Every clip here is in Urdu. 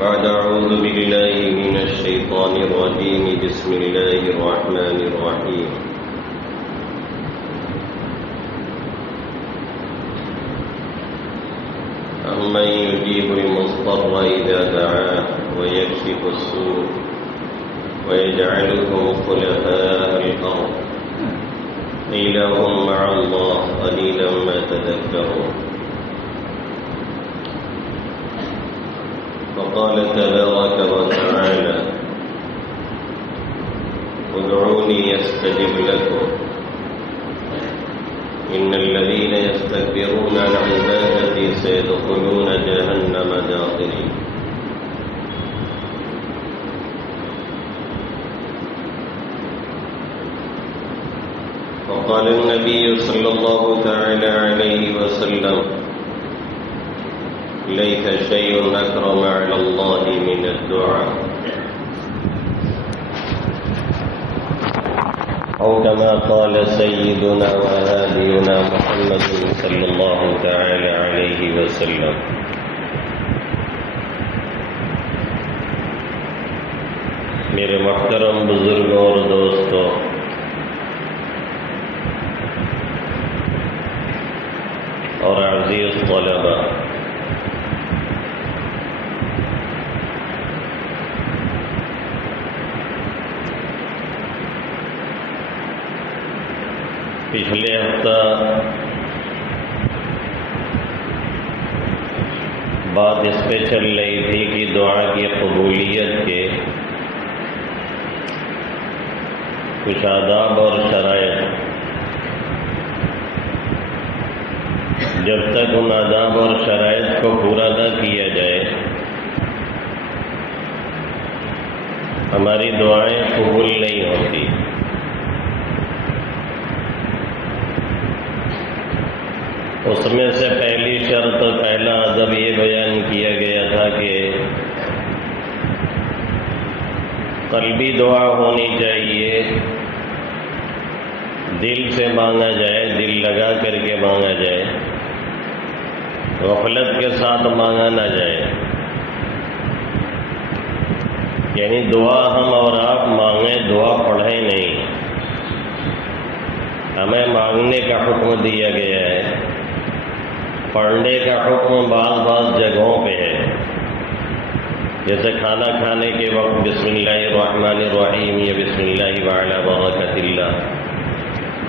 بعد أعوذ بالله من الشيطان الرجيم بسم الله الرحمن الرحيم أمن يجيب المضطر إذا دعاه ويكشف السوء ويجعلكم خلفاء الأرض إله مع الله قليلا ما تذكرون وقال تبارك وتعالى ادعوني يستجب لكم إن الذين يستكبرون عن عبادتي سيدخلون جهنم داخرين وقال النبي صلى الله تعالى عليه وسلم ليس شيء أكرم على الله من الدعاء أو كما قال سيدنا وهادينا محمد صلى الله تعالى عليه وسلم میرے محترم بزرگوں اور دوستوں، اور عزیز طلباء، پچھلے ہفتہ بات اس پہ چل رہی تھی کہ دعا کی قبولیت کے کچھ آداب اور شرائط، جب تک ان آداب اور شرائط کو پورا نہ کیا جائے ہماری دعائیں قبول نہیں ہوتی۔ اس میں سے پہلی شرط، پہلا ادب یہ بیان کیا گیا تھا کہ قلبی دعا ہونی چاہیے، دل سے مانگا جائے، دل لگا کر کے مانگا جائے، غفلت کے ساتھ مانگا نہ جائے۔ یعنی دعا ہم اور آپ مانگیں، دعا پڑھیں نہیں، ہمیں مانگنے کا حکم دیا گیا ہے، پڑھنے کا حکم بعض جگہوں پہ ہے، جیسے کھانا کھانے کے وقت بسم اللہ الرحمن الرحیم یا بسم اللہ وعلی برکت اللہ،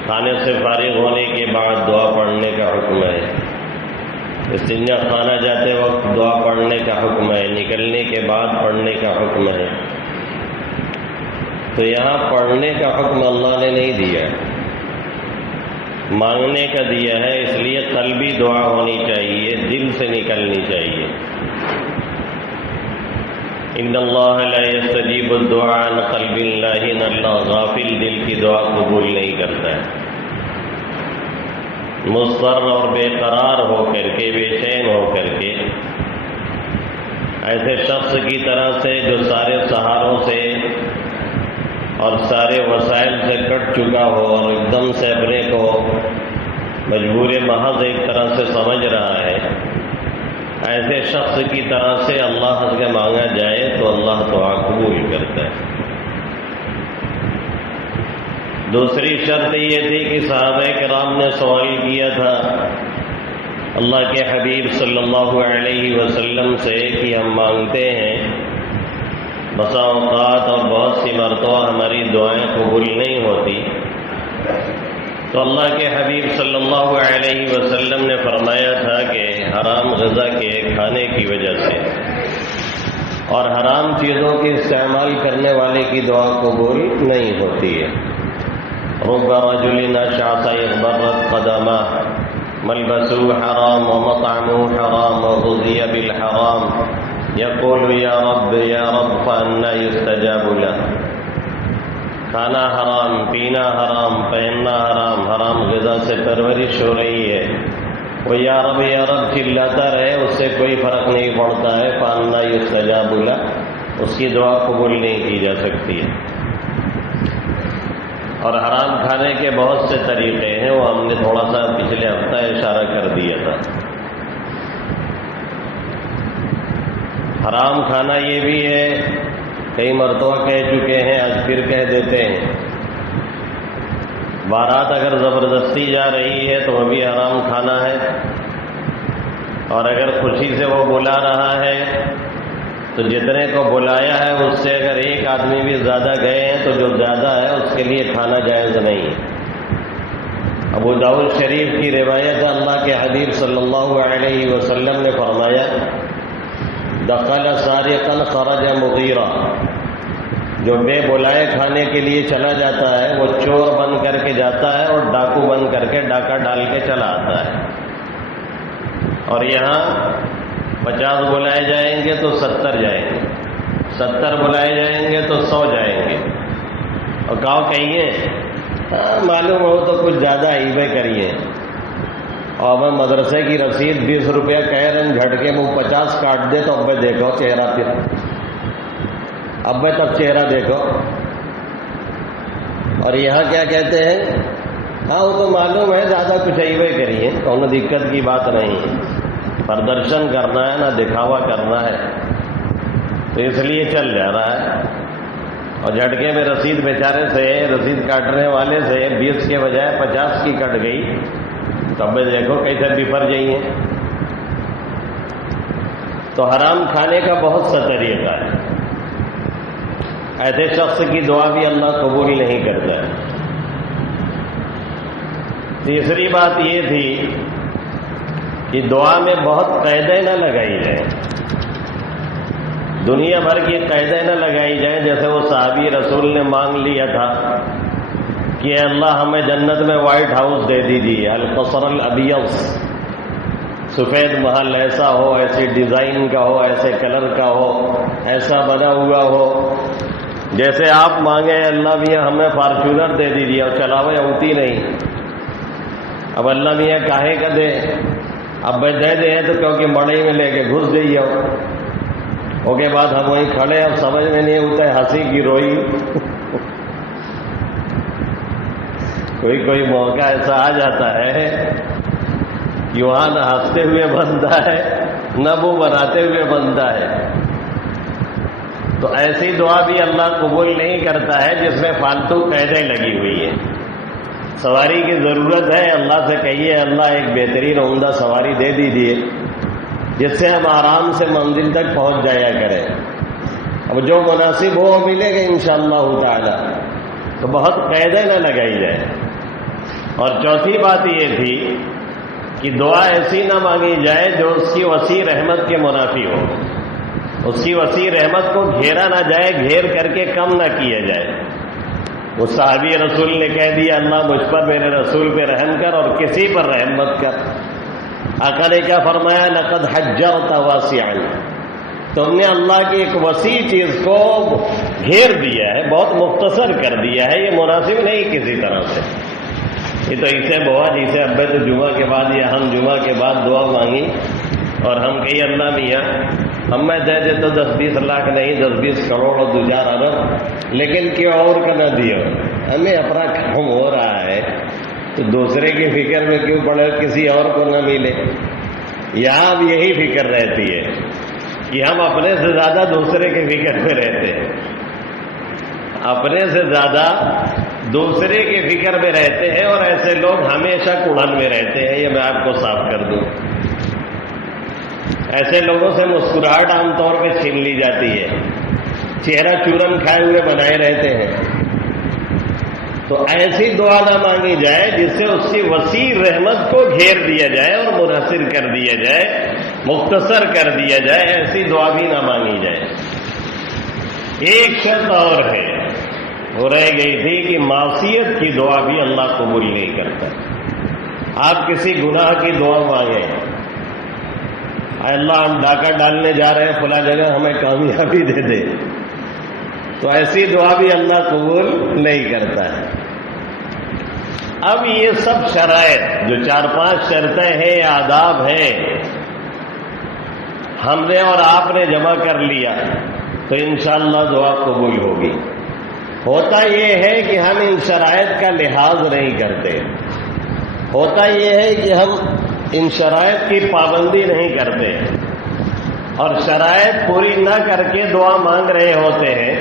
کھانے سے فارغ ہونے کے بعد دعا پڑھنے کا حکم ہے، استنجا خانہ جاتے وقت دعا پڑھنے کا حکم ہے، نکلنے کے بعد پڑھنے کا حکم ہے۔ تو یہاں پڑھنے کا حکم اللہ نے نہیں دیا، مانگنے کا دیا ہے، اس لیے قلبی دعا ہونی چاہیے، دل سے نکلنی چاہیے۔ ان اللہ لا یستجیب الدعاء عن قلب لاہن، اللہ غافل دل کی دعا قبول نہیں کرتا ہے۔ مضطر اور بے قرار ہو کر کے، بے چین ہو کر کے، ایسے شخص کی طرح سے جو سارے سہاروں سے اور سارے وسائل سے کٹ چکا ہو اور ایک دم سے اپنے کو مجبور محض ایک طرح سے سمجھ رہا ہے، ایسے شخص کی طرح سے اللہ سے مانگا جائے تو اللہ دعا قبول کرتا ہے۔ دوسری شرط یہ تھی کہ صحابہ کرام نے سوال کیا تھا اللہ کے حبیب صلی اللہ علیہ وسلم سے کہ ہم مانگتے ہیں، بسا اوقات اور بہت سی مرتبہ ہماری دعائیں قبول نہیں ہوتی، تو اللہ کے حبیب صلی اللہ علیہ وسلم نے فرمایا تھا کہ حرام غذا کے کھانے کی وجہ سے اور حرام چیزوں کے استعمال کرنے والے کی دعا قبول نہیں ہوتی ہے۔ رب رجل اشعث اغبرت قدماه ملبسه حرام ومطعمه حرام وغذي بالحرام يقول يا رب فأنى يستجاب له۔ کھانا حرام، پینا حرام، پہننا حرام، حرام غذا سے پرورش ہو رہی ہے، وہ یا رب چلاتا رہے، اس سے کوئی فرق نہیں پڑتا ہے، فأنى يستجاب له، اس کی دعا قبول نہیں کی جا سکتی ہے۔ اور حرام کھانے کے بہت سے طریقے ہیں، وہ ہم نے تھوڑا سا پچھلے ہفتہ اشارہ کر دیا تھا۔ حرام کھانا یہ بھی ہے، کئی مرتبہ کہہ چکے ہیں، آج پھر کہہ دیتے ہیں، بارات اگر زبردستی جا رہی ہے تو وہ بھی حرام کھانا ہے، اور اگر خوشی سے وہ بلا رہا ہے تو جتنے کو بلایا ہے اس سے اگر ایک آدمی بھی زیادہ گئے ہیں تو جو زیادہ ہے اس کے لیے کھانا جائز نہیں ہے۔ ابو داؤد شریف کی روایت ہے، اللہ کے حبیب صلی اللہ علیہ وسلم نے فرمایا، دخل سارقا خرج مغیرا، جو بے بلائے کھانے کے لیے چلا جاتا ہے وہ چور بن کر کے جاتا ہے اور ڈاکو بن کر کے ڈاکہ ڈال کے چلا آتا ہے۔ اور یہاں 50 بلائے جائیں گے تو 70 جائیں گے، 70 بلائے جائیں گے تو 100 جائیں گے، اور کہو کہیے معلوم ہو تو کچھ زیادہ ہیبے کریے، اور میں مدرسے کی رسید 20 روپیہ کہہ رہے ہیں، جھٹکے منہ 50 کاٹ دے تو اب دیکھو چہرہ، پھر اب تب چہرہ دیکھو۔ اور یہاں کیا کہتے ہیں، ہاں وہ تو معلوم ہے زیادہ کچھ ہیبے کریے، کونوں دقت کی بات نہیں ہے، پردرشن کرنا ہے، نہ دکھاوا کرنا ہے، تو اس لیے چل جا رہا ہے۔ اور جھٹکے میں رسید بیچارے سے، رسید کاٹنے والے سے 20 کے بجائے 50 کی کٹ گئی، تب دیکھو کیسے بفر جائیے۔ تو حرام کھانے کا بہت سا طریقہ ہے، ایسے شخص کی دعا بھی اللہ قبول نہیں کرتا ہے۔ تیسری بات یہ تھی کہ دعا میں بہت قیدیں نہ لگائی جائیں، دنیا بھر کی قیدیں نہ لگائی جائیں، جیسے وہ صحابی رسول نے مانگ لیا تھا کہ اے اللہ ہمیں جنت میں وائٹ ہاؤس دے دیجیے، القصر الابیض، سفید محل ایسا ہو، ایسے ڈیزائن کا ہو، ایسے کلر کا ہو، ایسا بنا ہوا ہو، جیسے آپ مانگے اللہ میاں ہمیں فارچونر دے دیجیے، اور چلاوے ہوتی نہیں۔ اب اللہ میاں کاہے کا دے، اب بھائی دے دیں تو کیونکہ مڑئی میں لے کے گھس جائیے، اس کے بعد ہم وہیں کھڑے، اب سمجھ میں نہیں ہوتا ہے ہنسی کی روئی۔ کوئی موقع ایسا آ جاتا ہے کہ وہاں نہ ہنستے ہوئے بنتا ہے نہ وہ بناتے ہوئے بنتا ہے۔ تو ایسی دعا بھی اللہ قبول نہیں کرتا ہے جس میں فالتو قیدیں لگی ہوئی ہیں۔ سواری کی ضرورت ہے، اللہ سے کہیے اللہ ایک بہترین عمدہ سواری دے دیجیے جس سے ہم آرام سے منزل تک پہنچ جایا کریں۔ اب جو مناسب ہو ملے گا انشاءاللہ تعالی، تو بہت قیدیں نہ لگائی جائے۔ اور چوتھی بات یہ تھی کہ دعا ایسی نہ مانگی جائے جو اس کی وسیع رحمت کے منافی ہو، اس کی وسیع رحمت کو گھیرا نہ جائے، گھیر کر کے کم نہ کیا جائے۔ وہ صحابی رسول نے کہہ دیا اللہ مجھ پر میرے رسول پہ رحم کر اور کسی پر رحم مت کر۔ آقا نے کیا فرمایا، لقد حجرت واسعا، تم نے اللہ کی ایک وسیع چیز کو گھیر دیا ہے، بہت مختصر کر دیا ہے، یہ مناسب نہیں کسی طرح سے۔ یہ تو اسے بوا جسے ابے تو جمعہ کے بعد یا ہم جمعہ کے بعد دعا مانگی اور ہم کہیں اللہ میاں ہمیں دے دے تو 10-20 لاکھ نہیں 10-20 کروڑ اور 2-4 ارب، لیکن کیوں اور کا نہ دیا، ہمیں اپنا کام ہو رہا ہے تو دوسرے کی فکر میں کیوں پڑے کسی اور کو نہ ملے۔ یہاں اب یہی فکر رہتی ہے کہ ہم اپنے سے زیادہ دوسرے کے فکر میں رہتے ہیں، اپنے سے زیادہ دوسرے کے فکر میں رہتے ہیں، اور ایسے لوگ ہمیشہ کڑھن میں رہتے ہیں۔ یہ میں آپ کو صاف کر دوں، ایسے لوگوں سے مسکراہٹ عام طور پہ چھین لی جاتی ہے، چہرہ چورن کھائے ہوئے بنائے رہتے ہیں۔ تو ایسی دعا نہ مانگی جائے جس سے اس کی وسیع رحمت کو گھیر دیا جائے اور منحصر کر دیا جائے، مختصر کر دیا جائے، ایسی دعا بھی نہ مانگی جائے۔ ایک شرط اور ہے، وہ رہ گئی تھی کہ معصیت کی دعا بھی اللہ قبول نہیں کرتا۔ آپ کسی گناہ کی دعا مانگیں، اے اللہ ہم ڈاکہ ڈالنے جا رہے ہیں فلاں جگہ ہمیں کامیابی دے دے، تو ایسی دعا بھی اللہ قبول نہیں کرتا ہے۔ اب یہ سب شرائط جو 4-5 شرطیں ہیں یا آداب ہیں، ہم نے اور آپ نے جمع کر لیا تو انشاءاللہ دعا قبول ہوگی۔ ہوتا یہ ہے کہ ہم ان شرائط کا لحاظ نہیں کرتے، ہوتا یہ ہے کہ ہم ان شرائط کی پابندی نہیں کرتے، اور شرائط پوری نہ کر کے دعا مانگ رہے ہوتے ہیں،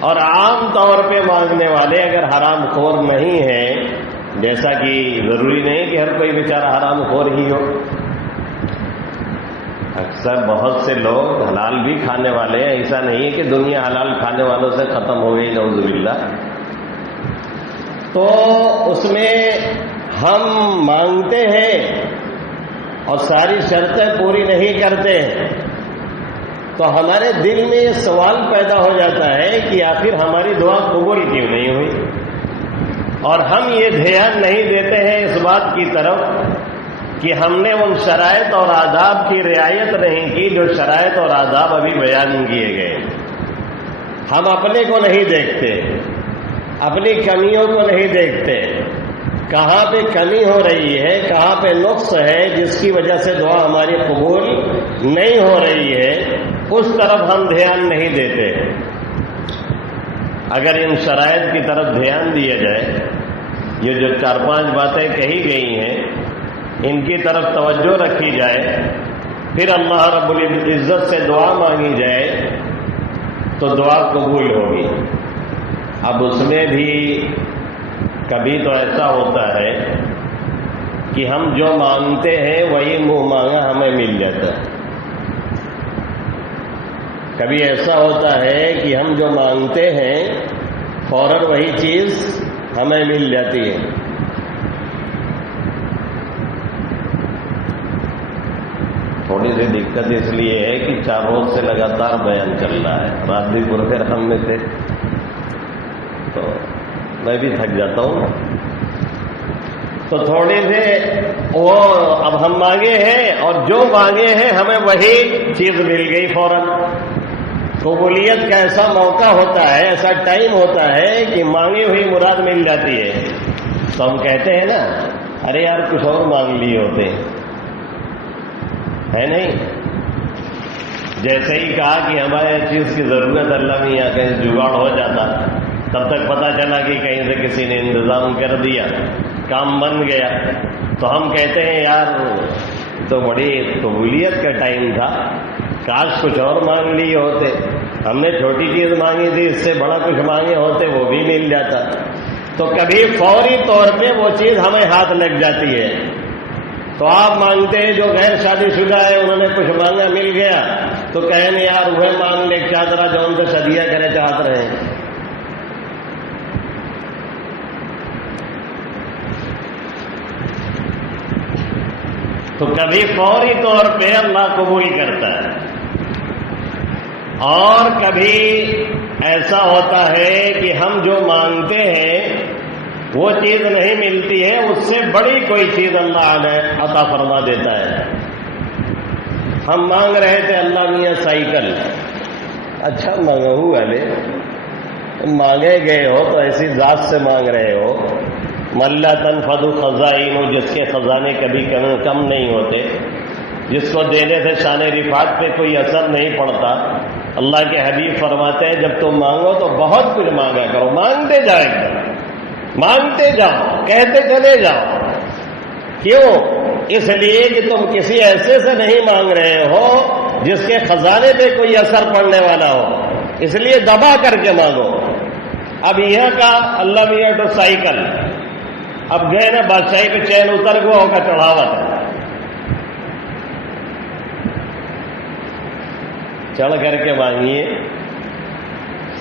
اور عام طور پہ مانگنے والے اگر حرام خور نہیں ہیں، جیسا کہ ضروری نہیں کہ ہر کوئی بیچارہ حرام خور ہی ہو، اکثر بہت سے لوگ حلال بھی کھانے والے ہیں، ایسا نہیں ہے کہ دنیا حلال کھانے والوں سے ختم ہو گئی نعوذ باللہ۔ تو اس میں ہم مانگتے ہیں اور ساری شرطیں پوری نہیں کرتے ہیں، تو ہمارے دل میں یہ سوال پیدا ہو جاتا ہے کہ آخر ہماری دعا قبول کیوں نہیں ہوئی، اور ہم یہ دھیان نہیں دیتے ہیں اس بات کی طرف کہ ہم نے ان شرائط اور آداب کی رعایت نہیں کی جو شرائط اور آداب ابھی بیان کیے گئے۔ ہم اپنے کو نہیں دیکھتے، اپنی کمیوں کو نہیں دیکھتے، کہاں پہ کمی ہو رہی ہے، کہاں پہ نقص ہے جس کی وجہ سے دعا ہماری قبول نہیں ہو رہی ہے، اس طرف ہم دھیان نہیں دیتے۔ اگر ان شرائط کی طرف دھیان دیا جائے، یہ جو 4-5 باتیں کہی گئی ہیں ان کی طرف توجہ رکھی جائے، پھر اللہ رب العزت سے دعا مانگی جائے تو دعا قبول ہوگی۔ اب اس میں بھی کبھی تو ایسا ہوتا ہے کہ ہم جو مانگتے ہیں وہی منہ مانگا ہمیں مل جاتا ہے، کبھی ایسا ہوتا ہے کہ ہم جو مانگتے ہیں فوراً وہی چیز ہمیں مل جاتی ہے۔ تھوڑی سی دقت اس لیے ہے کہ 4 روز سے لگاتار بیان چل رہا ہے، رات بھی پورے ہم میں تھے تو میں بھی تھک جاتا ہوں، تو تھوڑے سے وہ اب ہم مانگے ہیں اور جو مانگے ہیں ہمیں وہی چیز مل گئی فوراً۔ قبولیت کا ایسا موقع ہوتا ہے، ایسا ٹائم ہوتا ہے کہ مانگی ہوئی مراد مل جاتی ہے، تو ہم کہتے ہیں نا ارے یار کچھ اور مانگ لیے ہوتے ہے نہیں؟ جیسے ہی کہا کہ ہمارے چیز کی ضرورت اللہ میں یا کہیں جگاڑ ہو جاتا، تب تک پتہ چلا کہ کہیں سے کسی نے انتظام کر دیا، کام بن گیا، تو ہم کہتے ہیں یار تو بڑی قبولیت کا ٹائم تھا، کاش کچھ اور مانگ لیے ہوتے، ہم نے چھوٹی چیز مانگی تھی، اس سے بڑا کچھ مانگے ہوتے وہ بھی مل جاتا۔ تو کبھی فوری طور پہ وہ چیز ہمیں ہاتھ لگ جاتی ہے۔ تو آپ مانگتے ہیں جو غیر شادی شدہ ہے انہوں نے کچھ مانگا مل گیا تو کہیں یار وہ مانگ لے چادرہ جو ان سے شادیہ کرے چاہتے رہے۔ تو کبھی فوری طور پہ اللہ قبول کرتا ہے، اور کبھی ایسا ہوتا ہے کہ ہم جو مانگتے ہیں وہ چیز نہیں ملتی ہے، اس سے بڑی کوئی چیز اللہ علیہ عطا فرما دیتا ہے۔ ہم مانگ رہے تھے اللہ میاں سائیکل، اچھا منگاؤ والے مانگے گئے ہو تو ایسی ذات سے مانگ رہے ہو، ملا تنفد خزائن، جس کے خزانے کبھی کم نہیں ہوتے، جس کو دینے سے شان رفعت پہ کوئی اثر نہیں پڑتا۔ اللہ کے حبیب فرماتے ہیں جب تم مانگو تو بہت کچھ مانگا کرو، مانگتے جائے گا، مانگتے جاؤ، کہتے چلے جاؤ۔ کیوں؟ اس لیے کہ تم کسی ایسے سے نہیں مانگ رہے ہو جس کے خزانے پہ کوئی اثر پڑنے والا ہو، اس لیے دبا کر کے مانگو۔ اب یہ کا اللہ میاں تو سائیکل، اب گئے نا بادشاہی پہ چین اتر گیا ہوگا، چڑھاوا تھا، چڑھ کر کے مانگیے،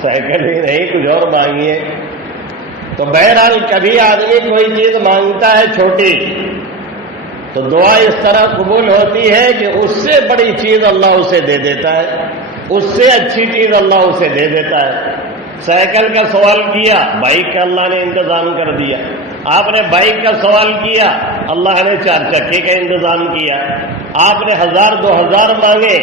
سائیکل ہی نہیں کچھ اور مانگیے۔ تو بہرحال کبھی آدمی کوئی چیز مانگتا ہے چھوٹی تو دعا اس طرح قبول ہوتی ہے کہ اس سے بڑی چیز اللہ اسے دے دیتا ہے، اس سے اچھی چیز اللہ اسے دے دیتا ہے۔ سائیکل کا سوال کیا، بائک کا اللہ نے انتظام کر دیا۔ آپ نے بائک کا سوال کیا، اللہ نے 4 چکے کا انتظام کیا۔ آپ نے 1000 2000 مانگے،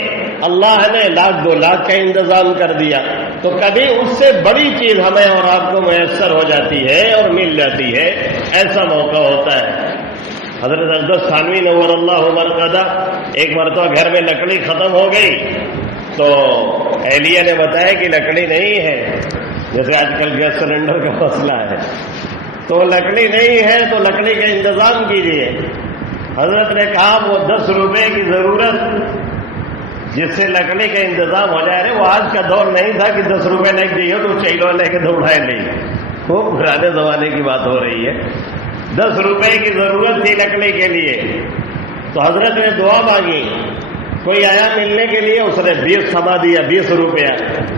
اللہ نے 1,00,000 2,00,000 کا انتظام کر دیا۔ تو کبھی اس سے بڑی چیز ہمیں اور آپ کو میسر ہو جاتی ہے اور مل جاتی ہے، ایسا موقع ہوتا ہے۔ حضرت اقدس تھانوی نور اللہ مرقدہ ایک مرتبہ گھر میں لکڑی ختم ہو گئی تو اہلیہ نے بتایا کہ لکڑی نہیں ہے، جیسے آج کل گیس سلنڈر کا مسئلہ ہے، تو لکڑی نہیں ہے تو لکڑی کا انتظام کیجیے۔ حضرت نے کہا وہ 10 روپے کی ضرورت جس سے لکڑی کا انتظام ہو جائے. وہ آج کا دور نہیں تھا کہ 10 روپے لگ جائیے تو چیلو لے کے دوڑائے نہیں. وہ پرانے زمانے کی بات ہو رہی ہے. 10 روپے کی ضرورت تھی لکڑی کے لیے تو حضرت نے دعا مانگی. کوئی آیا ملنے کے لیے, اس نے 20 تھما دیا, 20 روپیہ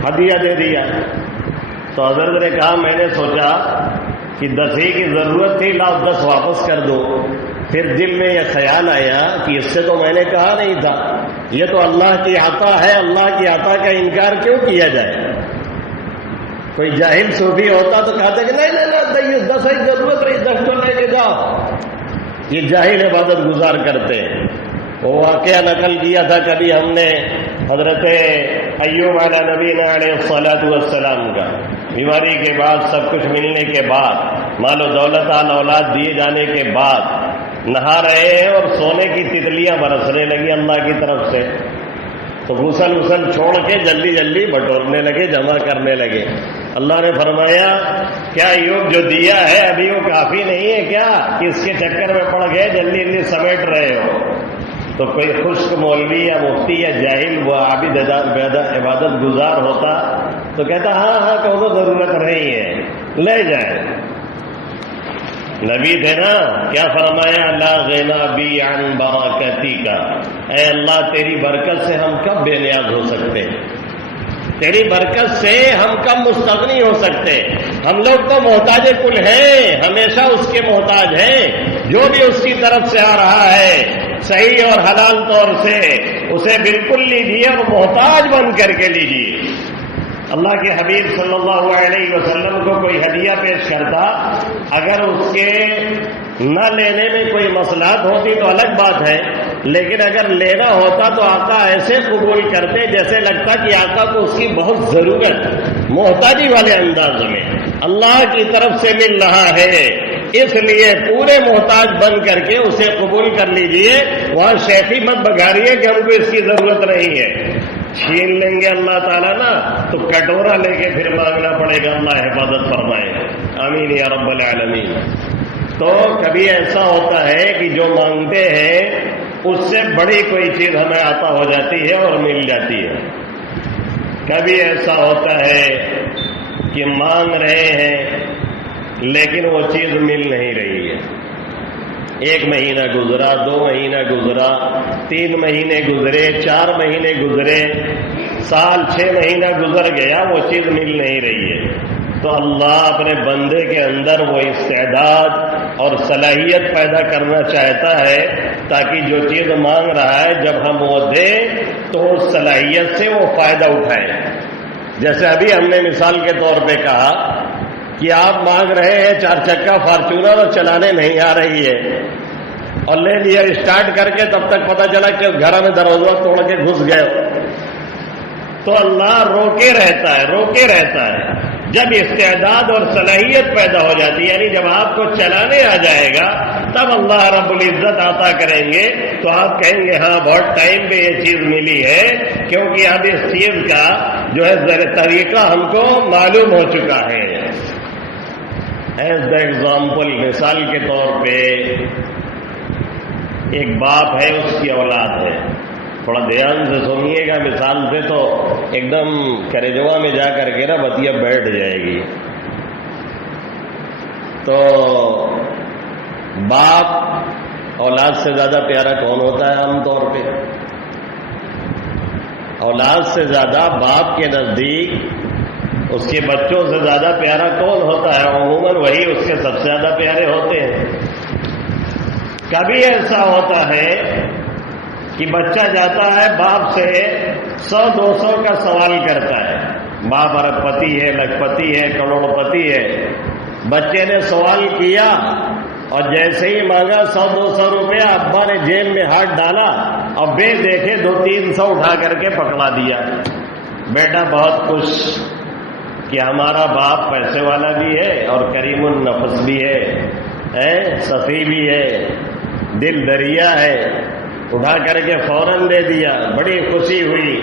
ہدیہ دے دیا. تو حضرت نے کہا میں نے سوچا کہ 10 ہی کی ضرورت تھی, لاؤ 10 واپس کر دو. پھر دل میں یہ خیال آیا کہ اس سے تو میں نے کہا نہیں تھا, یہ تو اللہ کی عطا ہے, اللہ کی عطا کا انکار کیوں کیا جائے. کوئی جاہل صوفی ہوتا تو کہتا کہ نہیں 10 ہی ضرورت رہی, 10 تو لے کے جاؤ. یہ جاہل عبادت گزار کرتے ہیں. وہ واقعہ نقل کیا تھا کبھی ہم نے حضرت ایوب علیہ نبینا علیہ الصلاۃ والسلام کا. بیماری کے بعد, سب کچھ ملنے کے بعد, مال و دولت آل اولاد دیے جانے کے بعد نہا رہے ہیں اور سونے کی تتلیاں برسنے لگی اللہ کی طرف سے. تو غسل چھوڑ کے جلدی جلدی بٹورنے لگے, جمع کرنے لگے. اللہ نے فرمایا کیا ایوب جو دیا ہے ابھی وہ کافی نہیں ہے کیا کہ اس کے چکر میں پڑ گئے, جلدی جلدی سمیٹ رہے ہو. تو کوئی خشک مولوی یا مفتی یا جاہل وہ عابد عبادت گزار ہوتا تو کہتا ہاں کہو ضرورت نہیں ہے, لے جائیں. نبی تھے نا, کیا فرمایا لا غنا بی عن برکتی کا, اے اللہ تیری برکت سے ہم کب بے نیاز ہو سکتے, تیری برکت سے ہم کب مستغنی ہو سکتے. ہم لوگ تو محتاج کل ہیں, ہمیشہ اس کے محتاج ہیں. جو بھی اس کی طرف سے آ رہا ہے صحیح اور حلال طور سے اسے بالکل لیجیے اور محتاج بن کر کے لیجیے. اللہ کے حبیب صلی اللہ علیہ وسلم کو کوئی ہدیہ پیش کرتا, اگر اس کے نہ لینے میں کوئی مصلحت ہوتی تو الگ بات ہے, لیکن اگر لینا ہوتا تو آقا ایسے قبول کرتے جیسے لگتا کہ آقا کو اس کی بہت ضرورت, محتاجی والے انداز میں. اللہ کی طرف سے مل رہا ہے اس لیے پورے محتاج بن کر کے اسے قبول کر لیجئے. وہاں شیخی مت بگاڑیے کہ ہم کو اس کی ضرورت نہیں ہے. چھین لیں گے اللہ تعالیٰ نا تو کٹورا لے کے پھر مانگنا پڑے گا. اللہ حفاظت فرمائے, آمین یا رب العالمین. تو کبھی ایسا ہوتا ہے کہ جو مانگتے ہیں اس سے بڑی کوئی چیز ہمیں عطا ہو جاتی ہے اور مل جاتی ہے. کبھی ایسا ہوتا ہے کہ مانگ رہے ہیں لیکن وہ چیز مل نہیں رہی ہے. 1 مہینہ گزرا, 2 مہینہ گزرا, 3 مہینے گزرے, 4 مہینے گزرے, سال 6 مہینہ گزر گیا, وہ چیز مل نہیں رہی ہے. تو اللہ اپنے بندے کے اندر وہ استعداد اور صلاحیت پیدا کرنا چاہتا ہے تاکہ جو چیز مانگ رہا ہے جب ہم وہ دیں تو اس صلاحیت سے وہ فائدہ اٹھائے. جیسے ابھی ہم نے مثال کے طور پہ کہا کہ آپ مانگ رہے ہیں 4 چکا فارچونر اور چلانے نہیں آ رہی ہے, اور لے لیا اسٹارٹ کر کے, تب تک پتا چلا کہ گھر میں دروازہ توڑ کے گھس گئے. تو اللہ روکے رہتا ہے. جب استعداد اور صلاحیت پیدا ہو جاتی ہے, یعنی جب آپ کو چلانے آ جائے گا تب اللہ رب العزت عطا کریں گے. تو آپ کہیں گے ہاں بہت ٹائم پہ یہ چیز ملی ہے, کیونکہ اب اس چیز کا جو ہے طریقہ ہم کو معلوم ہو چکا ہے. ایز دا ایگزامپل, مثال کے طور پہ ایک باپ ہے, اس کی اولاد ہے. تھوڑا دھیان سے سنیے گا, مثال سے تو ایک دم کریجوا میں جا کر کے نا بتیا بیٹھ جائے گی. تو باپ اولاد سے زیادہ پیارا کون ہوتا ہے عام طور پہ؟ اولاد سے زیادہ باپ کے نزدیک اس کے بچوں سے زیادہ پیارا کون ہوتا ہے؟ عموماً وہی اس کے سب سے زیادہ پیارے ہوتے ہیں. کبھی ایسا ہوتا ہے کہ بچہ جاتا ہے باپ سے 100-200 کا سوال کرتا ہے. باپ ارب پتی ہے, لکھ پتی ہے, کروڑ پتی ہے. بچے نے سوال کیا اور جیسے ہی مانگا 100-200 روپیہ, ابا نے جیب میں ہاتھ ڈالا اور بے دیکھے 200-300 اٹھا کر کے پکڑا دیا. بیٹا بہت خوش کہ ہمارا باپ پیسے والا بھی ہے اور کریم النفس بھی ہے, سخی بھی ہے, دل دریا ہے. اٹھا کر کے فوراً دے دیا, بڑی خوشی ہوئی.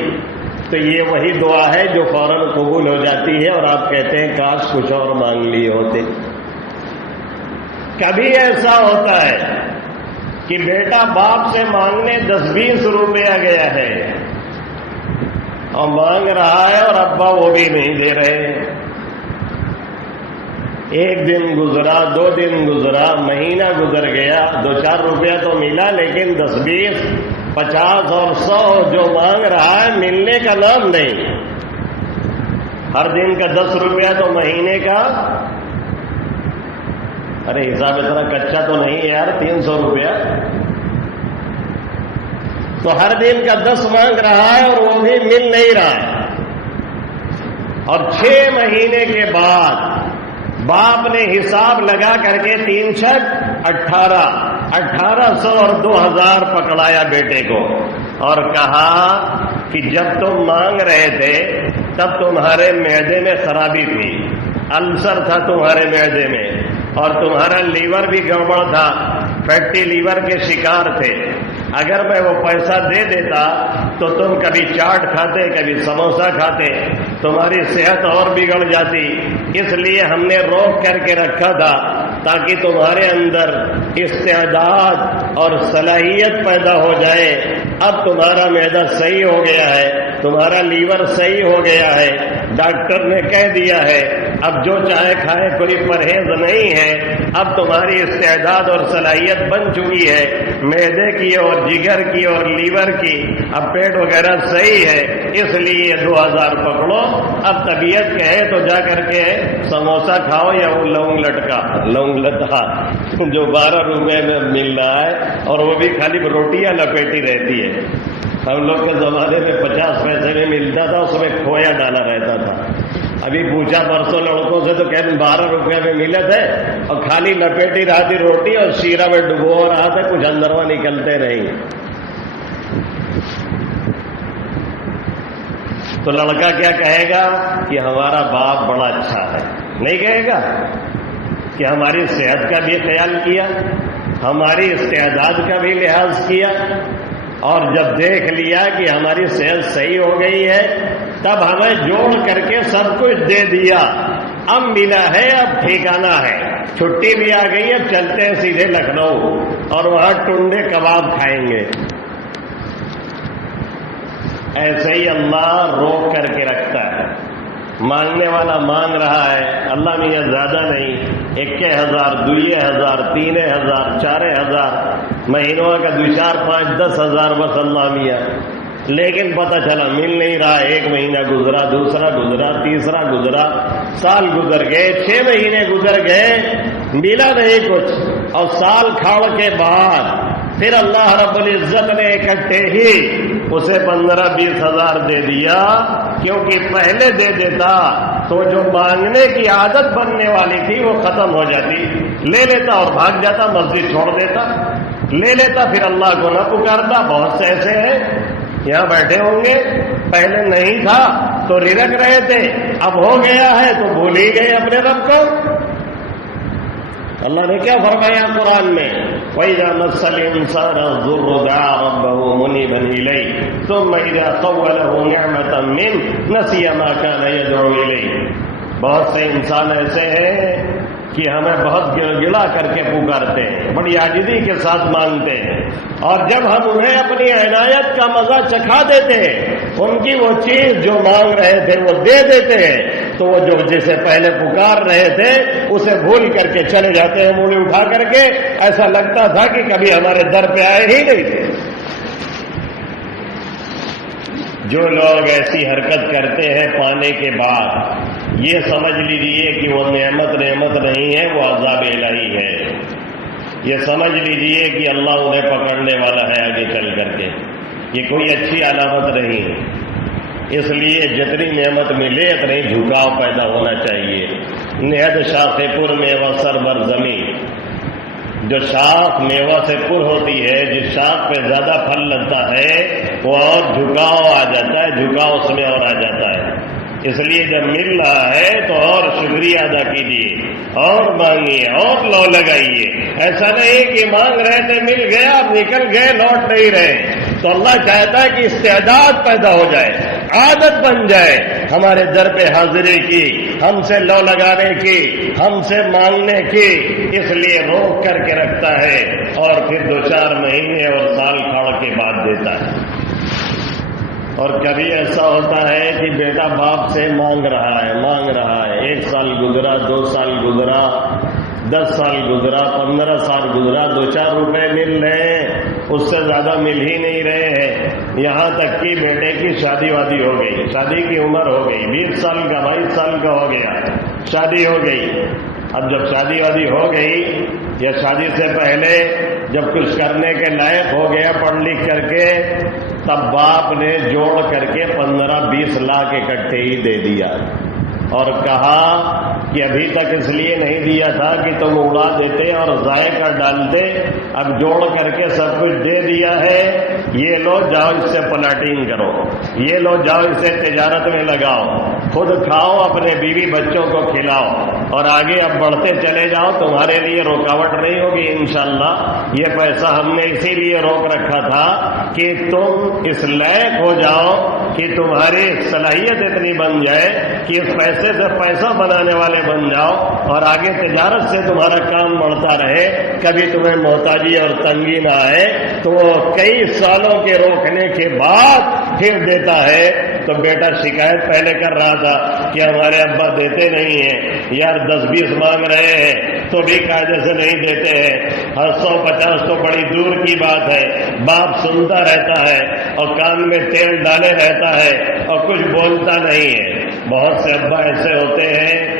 تو یہ وہی دعا ہے جو فوراً قبول ہو جاتی ہے اور آپ کہتے ہیں کاش کچھ اور مانگ لیے ہوتے. کبھی ایسا ہوتا ہے کہ بیٹا باپ سے مانگنے 10-20 روپیہ گیا ہے, اور مانگ رہا ہے اور ابا وہ بھی نہیں دے رہے. ایک دن گزرا، 2 دن گزرا، مہینہ گزر گیا، 2-4 روپیہ تو ملا، لیکن 10, 20, 50 اور 100 جو مانگ رہا ہے ملنے کا نام نہیں. ہر دن کا 10 روپیہ تو مہینے کا، ارے حساب اتنا کچا تو نہیں ہے یار، 300 روپیہ. تو ہر دن کا 10 مانگ رہا ہے اور وہ بھی مل نہیں رہا. اور 6 مہینے کے بعد باپ نے حساب لگا کر کے 3 چھک 1800 اور 2000 پکڑایا بیٹے کو اور کہا کہ جب تم مانگ رہے تھے تب تمہارے معدے میں خرابی تھی، السر تھا تمہارے معدے میں، اور تمہارا لیور بھی گڑبڑ تھا، فیٹی لیور کے شکار تھے. اگر میں وہ پیسہ دے دیتا تو تم کبھی چاٹ کھاتے، کبھی سموسہ کھاتے، تمہاری صحت اور بگڑ جاتی. اس لیے ہم نے روک کر کے رکھا تھا تاکہ تمہارے اندر استعداد اور صلاحیت پیدا ہو جائے. اب تمہارا معدہ صحیح ہو گیا ہے، تمہارا لیور صحیح ہو گیا ہے، ڈاکٹر نے کہہ دیا ہے اب جو چاہے کھائے، کوئی پرہیز نہیں ہے. اب تمہاری استعداد اور صلاحیت بن چکی ہے معدے کی اور جگر کی اور لیور کی، اب پیٹ وغیرہ صحیح ہے، اس لیے 2000 پکڑو. اب طبیعت کہے تو جا کر کے سموسہ کھاؤ یا وہ لونگ لٹا جو 12 روپے میں مل رہا ہے، اور وہ بھی خالی روٹیاں لپیٹی رہتی ہے. ہم لوگ کے زمانے میں 50 پیسے میں ملتا تھا، اس میں کھویا ڈالا رہتا تھا. ابھی پوچھا پرسوں لڑکوں سے تو کہتے ہیں 12 روپے میں ملے تھے اور خالی لپیٹی رہتی روٹی اور شیرہ میں ڈبو رہا تھا، کچھ اندروا نکلتے نہیں. تو لڑکا کیا کہے گا کہ ہمارا باپ بڑا اچھا ہے؟ نہیں کہے گا کہ ہماری صحت کا بھی خیال کیا، ہماری استعداد کا بھی لحاظ کیا، اور جب دیکھ لیا کہ ہماری صحت صحیح ہو گئی ہے تب ہمیں جوڑ کر کے سب کچھ دے دیا. اب ملا ہے، اب ٹھکانا ہے، چھٹی بھی آ گئی، اب چلتے ہیں سیدھے لکھنؤ اور وہاں ٹنڈے کباب کھائیں گے. ایسے ہی اللہ روک کر کے رکھتا ہے. مانگنے والا مانگ رہا ہے، اللہ میاں زیادہ نہیں، 1000 2000 3000 4000 مہینوں کا 2 4 5 10,000 بس اللہ میاں. لیکن پتہ چلا مل نہیں رہا. 1 مہینہ گزرا، دوسرا گزرا، تیسرا گزرا، سال گزر گئے، 6 مہینے گزر گئے، ملا نہیں کچھ. اور سال کھاڑ کے بعد پھر اللہ رب العزت نے اکٹھے ہی اسے 15-20 ہزار دے دیا. کیونکہ پہلے دے دیتا تو جو مانگنے کی عادت بننے والی تھی وہ ختم ہو جاتی. لے لیتا اور بھاگ جاتا، مسجد چھوڑ دیتا، لے لیتا، پھر اللہ کو نہ پکارتا. بہت سے ایسے ہیں یہاں بیٹھے ہوں گے، پہلے نہیں تھا تو رڑک رہے تھے، اب ہو گیا ہے تو بھول ہی گئے اپنے رب کو. اللہ نے کیا فرمایا قرآن میں؟ وَإِذَا مَسَّ الْإِنسَانَ الضُّرُّ دَعَا رَبَّهُ مُنِيبًا إِلَيْهِ ثُمَّ إِذَا خَوَّلَهُ نِعْمَةً مِّنْهُ نَسِيَ مَا كَانَ يَدْعُو إِلَيْهِ. بہت سے انسان ایسے ہیں کہ ہمیں بہت گڑ کر کے پکارتے ہیں، بڑی عاجزی کے ساتھ مانگتے ہیں، اور جب ہم انہیں اپنی عنایت کا مزہ چکھا دیتے ہیں، ان کی وہ چیز جو مانگ رہے تھے وہ دے دیتے ہیں، تو وہ جو جسے پہلے پکار رہے تھے اسے بھول کر کے چلے جاتے ہیں مونڈی اٹھا کر کے. ایسا لگتا تھا کہ کبھی ہمارے در پہ آئے ہی نہیں تھے. جو لوگ ایسی حرکت کرتے ہیں پانے کے بعد، یہ سمجھ لیجئے کہ وہ نعمت نہیں ہے، وہ عذاب الہی ہے. یہ سمجھ لیجئے کہ اللہ انہیں پکڑنے والا ہے آگے چل کر کے. یہ کوئی اچھی علامت نہیں ہے. اس لیے جتنی نعمت ملے اتنی جھکاؤ پیدا ہونا چاہیے. نہد شاخ پر میوہ سر بر زمین. جو شاخ میوہ سے پر ہوتی ہے، جس شاخ پہ زیادہ پھل لگتا ہے وہ اور جھکاؤ آ جاتا ہے، جھکاؤ اس میں اور آ جاتا ہے. اس لیے جب مل رہا ہے تو اور شکریہ ادا کیجیے، اور مانگیے، اور لو لگائیے. ایسا نہیں کہ مانگ رہے تھے مل گیا اب نکل گئے لوٹ نہیں رہے. تو اللہ چاہتا ہے کہ استعداد پیدا ہو جائے، عادت بن جائے ہمارے در پہ حاضری کی، ہم سے لو لگانے کی، ہم سے مانگنے کی. اس لیے روک کر کے رکھتا ہے اور پھر 2 4 مہینے اور سال کھاڑ کے بعد دیتا ہے. اور کبھی ایسا ہوتا ہے کہ بیٹا باپ سے مانگ رہا ہے 1 سال گزرا، 2 سال گزرا، 10 سال گزرا، 15 سال گزرا، 2-4 روپے مل رہے ہیں، اس سے زیادہ مل ہی نہیں رہے ہیں، یہاں تک کہ بیٹے کی شادی وادی ہو گئی، شادی کی عمر ہو گئی، 20 سال کا 22 سال کا ہو گیا، شادی ہو گئی۔ اب جب شادی وادی ہو گئی یا شادی سے پہلے جب کچھ کرنے کے لائق ہو گیا پڑھ لکھ کر کے، تب باپ نے جوڑ کر کے 15-20 لاکھ اکٹھے ہی دے دیا اور کہا کہ ابھی تک اس لیے نہیں دیا تھا کہ تم اڑا دیتے اور ضائع کر ڈالتے، اب جوڑ کر کے سب کچھ دے دیا ہے، یہ لو جاؤ اس سے پلاٹنگ کرو، یہ لو جاؤ اسے تجارت میں لگاؤ، خود کھاؤ، اپنے بیوی بچوں کو کھلاؤ اور آگے اب بڑھتے چلے جاؤ، تمہارے لیے رکاوٹ نہیں ہوگی انشاءاللہ۔ یہ پیسہ ہم نے اسی لیے روک رکھا تھا کہ تم اس لائق ہو جاؤ کہ تمہاری صلاحیت اتنی بن جائے کہ اس پیسے سے پیسہ بنانے والے بن جاؤ اور آگے تجارت سے تمہارا کام بڑھتا رہے، کبھی تمہیں محتاجی اور تنگی نہ آئے۔ تو وہ کئی سالوں کے روکنے کے بعد پھر دیتا ہے، تو بیٹا شکایت پہلے کر رہا تھا کہ ہمارے ابا دیتے نہیں ہیں، یار 10-20 مانگ رہے ہیں تو بھی قاعدے سے نہیں دیتے ہیں، 100-50 تو بڑی دور کی بات ہے۔ باپ سنتا رہتا ہے اور کان میں تیل ڈالے رہتا ہے اور کچھ بولتا نہیں ہے۔ بہت سے ابا ایسے ہوتے ہیں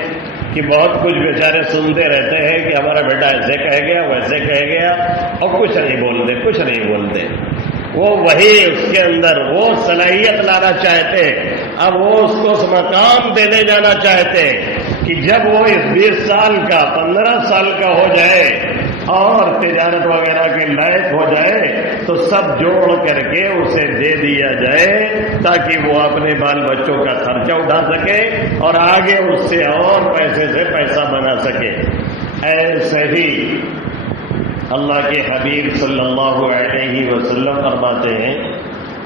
کہ بہت کچھ بیچارے سنتے رہتے ہیں کہ ہمارا بیٹا ایسے کہہ گیا، ویسے کہہ گیا، اور کچھ نہیں بولتے۔ وہ وہی اس کے اندر وہ صلاحیت لانا چاہتے، اب وہ اس کو اس مقام پہ لے جانا چاہتے کہ جب وہ اس 20 سال کا 15 سال کا ہو جائے اور تجارت وغیرہ کے لائق ہو جائے تو سب جوڑ کر کے اسے دے دیا جائے تاکہ وہ اپنے بال بچوں کا خرچہ اٹھا سکے اور آگے اس سے اور پیسے سے پیسہ بنا سکے۔ ایسے ہی اللہ کے حبیب صلی اللہ علیہ وسلم فرماتے ہیں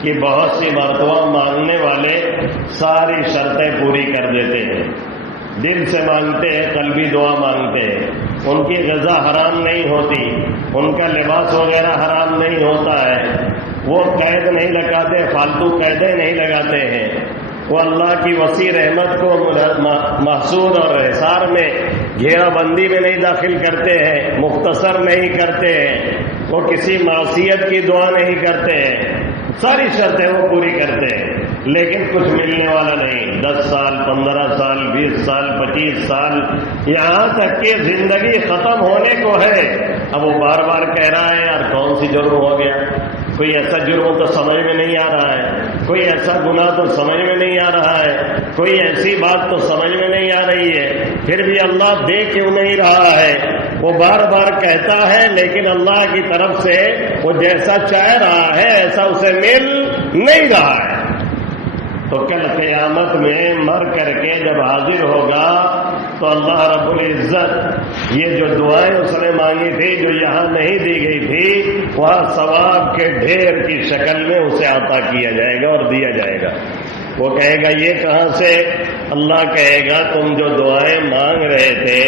کہ بہت سی مرتبہ مانگنے والے ساری شرطیں پوری کر دیتے ہیں، دل سے مانگتے ہیں، قلبی دعا مانگتے ہیں، ان کی غذا حرام نہیں ہوتی، ان کا لباس وغیرہ حرام نہیں ہوتا ہے، وہ قید نہیں لگاتے، فالتو قیدیں نہیں لگاتے ہیں، وہ اللہ کی وسیع رحمت کو محصور اور حصار میں گھیرا بندی میں نہیں داخل کرتے ہیں، مختصر نہیں کرتے ہیں، وہ کسی معصیت کی دعا نہیں کرتے ہیں، ساری شرطیں وہ پوری کرتے ہیں، لیکن کچھ ملنے والا نہیں۔ 10 سال 15 سال 20 سال 25 سال یہاں تک کہ زندگی ختم ہونے کو ہے، اب وہ بار بار کہہ رہا ہے یار کون سی جرم ہو گیا، کوئی ایسا جرم تو سمجھ میں نہیں آ رہا ہے، کوئی ایسا گناہ تو سمجھ میں نہیں آ رہا ہے، کوئی ایسی بات تو سمجھ میں نہیں آ رہی ہے، پھر بھی اللہ دے کیوں نہیں رہا ہے؟ وہ بار بار کہتا ہے لیکن اللہ کی طرف سے وہ جیسا چاہ رہا ہے ایسا اسے مل نہیں رہا ہے۔ تو کل قیامت میں مر کر کے جب حاضر ہوگا تو اللہ رب العزت یہ جو دعائیں اس نے مانگی تھی جو یہاں نہیں دی گئی تھی وہاں ثواب کے ڈھیر کی شکل میں اسے عطا کیا جائے گا اور دیا جائے گا۔ وہ کہے گا یہ کہاں سے؟ اللہ کہے گا تم جو دعائیں مانگ رہے تھے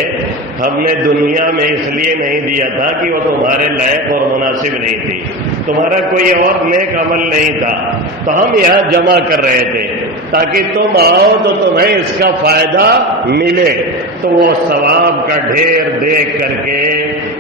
ہم نے دنیا میں اس لیے نہیں دیا تھا کہ وہ تمہارے لائق اور مناسب نہیں تھی، تمہارا کوئی اور نیک عمل نہیں تھا، تو ہم یہاں جمع کر رہے تھے تاکہ تم آؤ تو تمہیں اس کا فائدہ ملے۔ تو وہ ثواب کا ڈھیر دیکھ کر کے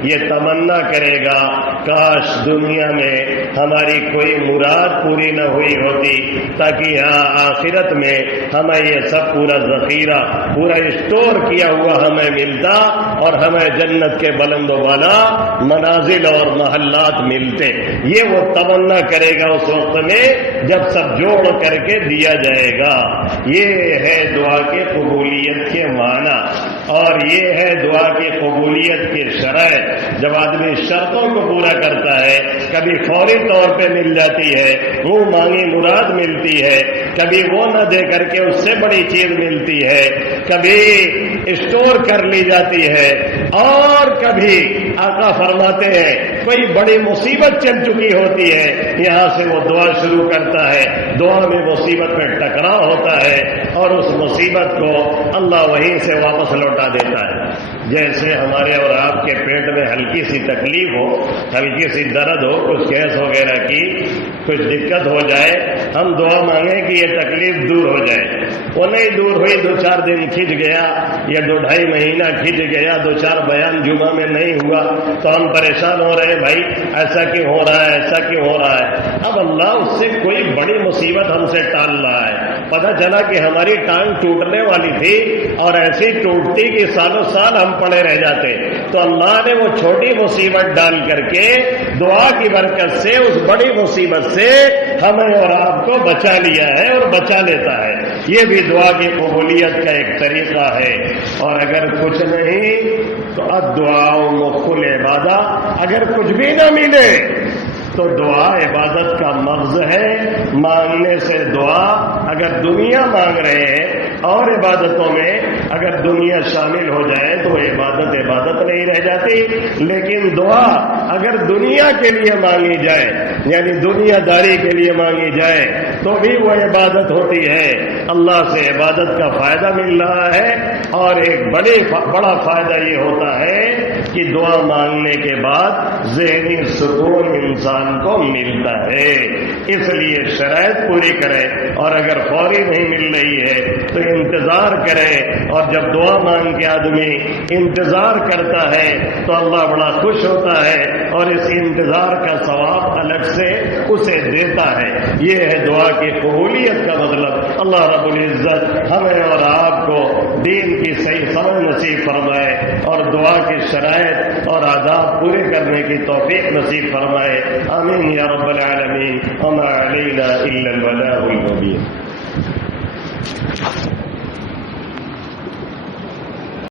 یہ تمنا کرے گا کاش دنیا میں ہماری کوئی مراد پوری نہ ہوئی ہوتی تاکہ یہاں آخرت میں ہمیں یہ سب پورا ذخیرہ پورا اسٹور کیا ہوا ہمیں ملتا اور ہمیں جنت کے بلند و بالا منازل اور محلات ملتے۔ یہ وہ تمنا کرے گا اس وقت میں جب سب جوڑ کر کے دیا جائے گا۔ یہ ہے دعا کی قبولیت کے معنی اور یہ ہے دعا کی قبولیت کی شرائط۔ جب آدمی شرطوں کو پورا کرتا ہے کبھی فوری طور پہ مل جاتی ہے، منہ مانگی مراد ملتی ہے، کبھی وہ نہ دے کر کے اس سے بڑی چیز ملتی ہے، کبھی اسٹور کر لی جاتی ہے، اور کبھی آقا فرماتے ہیں کوئی بڑی مصیبت چل چکی ہوتی ہے، یہاں سے وہ دعا شروع کرتا ہے، دعا میں مصیبت میں ٹکراؤ ہوتا ہے اور اس مصیبت کو اللہ وہیں سے واپس لوٹا دیتا ہے۔ جیسے ہمارے اور آپ کے پیٹ میں ہلکی سی تکلیف ہو، ہلکی سی درد ہو، کچھ گیس وغیرہ کی کچھ دقت ہو جائے، ہم دعا مانگیں کہ یہ تکلیف دور ہو جائے، وہ نہیں دور ہوئی، 2-4 دن کھنچ گیا یا 2-2.5 مہینہ کھنچ گیا، 2-4 بیان جمعہ میں نہیں ہوا تو ہم پریشان ہو رہے ہیں، بھائی ایسا کیوں ہو رہا ہے، ایسا کیوں ہو رہا ہے؟ اب اللہ اس سے کوئی بڑی مصیبت ہم سے ٹال رہا ہے۔ پتہ چلا کہ ہماری ٹانگ ٹوٹنے والی تھی اور ایسی ٹوٹتی کہ سالوں سال ہم پڑے رہ جاتے، تو اللہ نے وہ چھوٹی مصیبت ڈال کر کے دعا کی برکت سے اس بڑی مصیبت سے ہمیں اور آپ کو بچا لیا ہے اور بچا لیتا ہے۔ یہ بھی دعا کی قبولیت کا ایک طریقہ ہے۔ اور اگر کچھ نہیں تو الدعاء مخ العبادہ، اگر کچھ بھی نہ ملے تو دعا عبادت کا مغز ہے۔ مانگنے سے دعا، اگر دنیا مانگ رہے ہیں اور عبادتوں میں اگر دنیا شامل ہو جائے تو وہ عبادت نہیں رہ جاتی، لیکن دعا اگر دنیا کے لیے مانگی جائے، یعنی دنیا داری کے لیے مانگی جائے تو بھی وہ عبادت ہوتی ہے۔ اللہ سے عبادت کا فائدہ مل رہا ہے، اور ایک بڑا فائدہ یہ ہوتا ہے کہ دعا مانگنے کے بعد ذہنی سکون انسان کو ملتا ہے۔ اس لیے شرائط پوری کرے، اور اگر فوری نہیں مل رہی ہے تو انتظار کرے، اور جب دعا مانگ کے آدمی انتظار کرتا ہے تو اللہ بڑا خوش ہوتا ہے اور اس انتظار کا ثواب الگ سے اسے دیتا ہے۔ یہ ہے دعا کی قبولیت کا مطلب۔ اللہ رب العزت ہمیں اور آپ کو دین کی صحیح سمجھ نصیب فرمائے اور دعا کی شرائط اور آداب پورے کرنے کی توفیق نصیب فرمائے۔ آمین یا رب العالمین۔ وما علینا الا البلاغ المبین۔